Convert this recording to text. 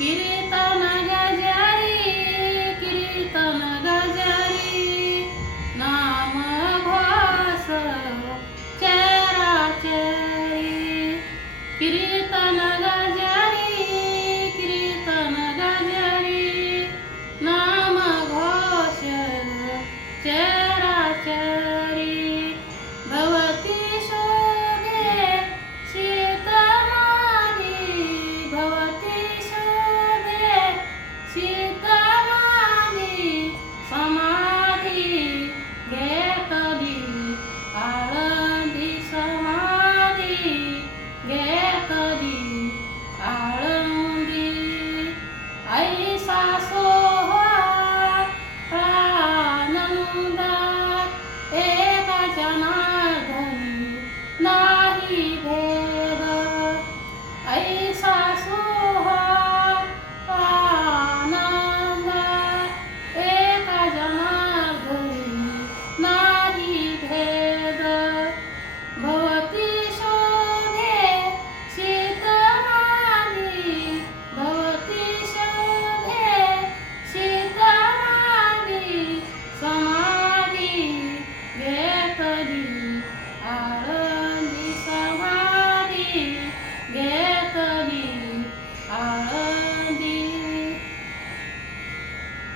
कीर्तन गजारी कीर्तन गजारी नाम घोष चराचरी कीर्तन गजारी कीर्तन गजारी नाम घोष चराचरी भवती शोभे शीतमानी भवती शोभे शीतमानी समाधी घेतली आळंदी समाधी घेतली आळंदी ऐसा सोहळा प्राणनुदात एका जनार्दनी नाही भेद ऐसा